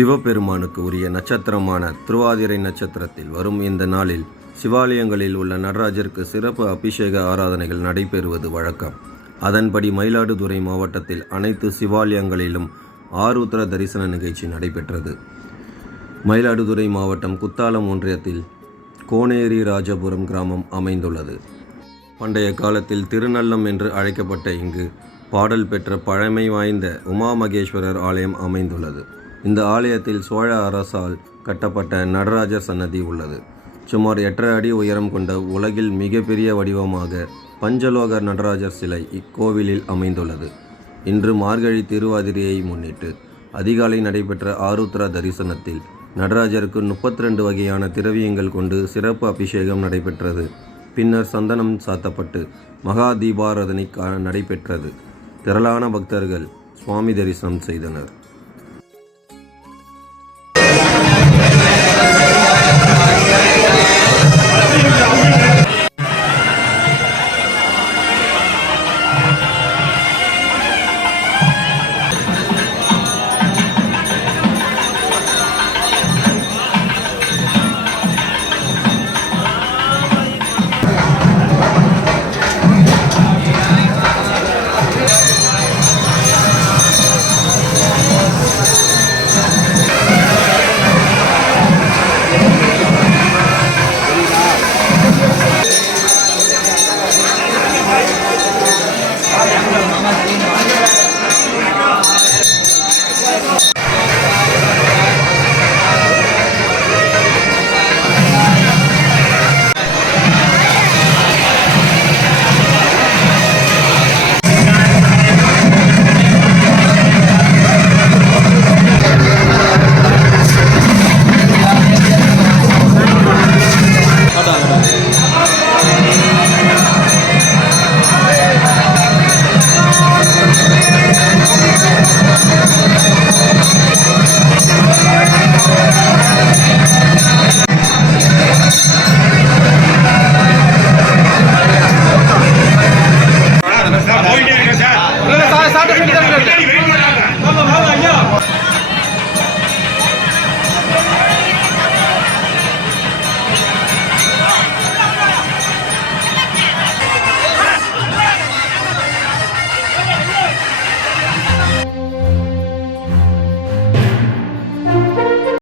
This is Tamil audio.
சிவபெருமானுக்கு உரிய நட்சத்திரமான திருவாதிரை நட்சத்திரத்தில் வரும் இந்த நாளில் சிவாலயங்களில் உள்ள நடராஜருக்கு சிறப்பு அபிஷேக ஆராதனைகள் நடைபெறுவது வழக்கம். அதன்படி மயிலாடுதுறை மாவட்டத்தில் அனைத்து சிவாலயங்களிலும் ஆருத்ர தரிசன நிகழ்ச்சி நடைபெற்றது. மயிலாடுதுறை மாவட்டம் குத்தாலம் ஒன்றியத்தில் கோனேரி ராஜபுரம் கிராமம் அமைந்துள்ளது. பண்டைய காலத்தில் திருநல்லம் என்று அழைக்கப்பட்ட இங்கு பாடல் பெற்ற பழமை வாய்ந்த உமாமகேஸ்வரர் ஆலயம் அமைந்துள்ளது. இந்த ஆலயத்தில் சோழ அரசால் கட்டப்பட்ட நடராஜர் சன்னதி உள்ளது. சுமார் 8.5 அடி உயரம் கொண்ட உலகில் மிகப்பெரிய வடிவமாக பஞ்சலோக நடராஜர் சிலை இக்கோவிலில் அமைந்துள்ளது. இன்று மார்கழி திருவாதிரையை முன்னிட்டு அதிகாலை நடைபெற்ற ஆருத்ரா தரிசனத்தில் நடராஜருக்கு 32 வகையான திரவியங்கள் கொண்டு சிறப்பு அபிஷேகம் நடைபெற்றது. பின்னர் சந்தனம் சாத்தப்பட்டு மகா தீபாராதனை நடைபெற்றது. திரளான பக்தர்கள் சுவாமி தரிசனம் செய்தனர்.